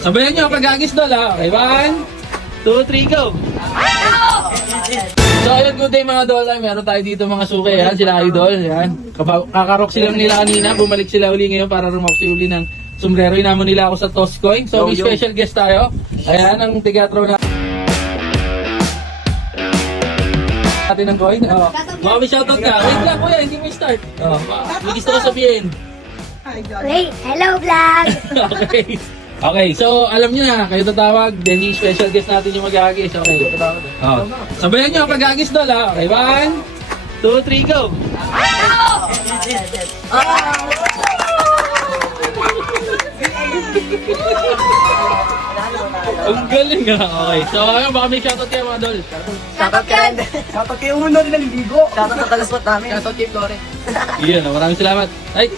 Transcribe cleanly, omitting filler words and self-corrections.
Sabayan nyo, pag-agis doon ha. Okay, 1, 2, 3, go! So ayun, good day mga Dol. Meron tayo dito mga suki. Yan, sila Idol. Yan. Kakarok sila nila kanina. Bumalik sila uli ngayon para rumoksi uli ng sombrero. Inamon nila ako sa Toscoy. So may special guest tayo. Ayan, ang teatro na natin ng coin. Oh. Mga may shoutout ka. Wait lang kuya, hindi mo start. Oh. May gusto ko sabihin. Wait, hello vlog! Okay. Okay, so alam niyo na, kayo tatawag, then yung special guest natin yung mag-aagis. Okay. Oh. Sabayan niyo pag-aagis doon ha. Okay, 1, 2, 3, go! Ang galing ha. Okay, so ayun, baka may shoutout kayo mga Dol. Shoutout ka rin! Shoutout kayo uno din ng ligo. Shoutout sa kalaswat namin. Shoutout kay Flore. Iyan, maraming salamat. Ay,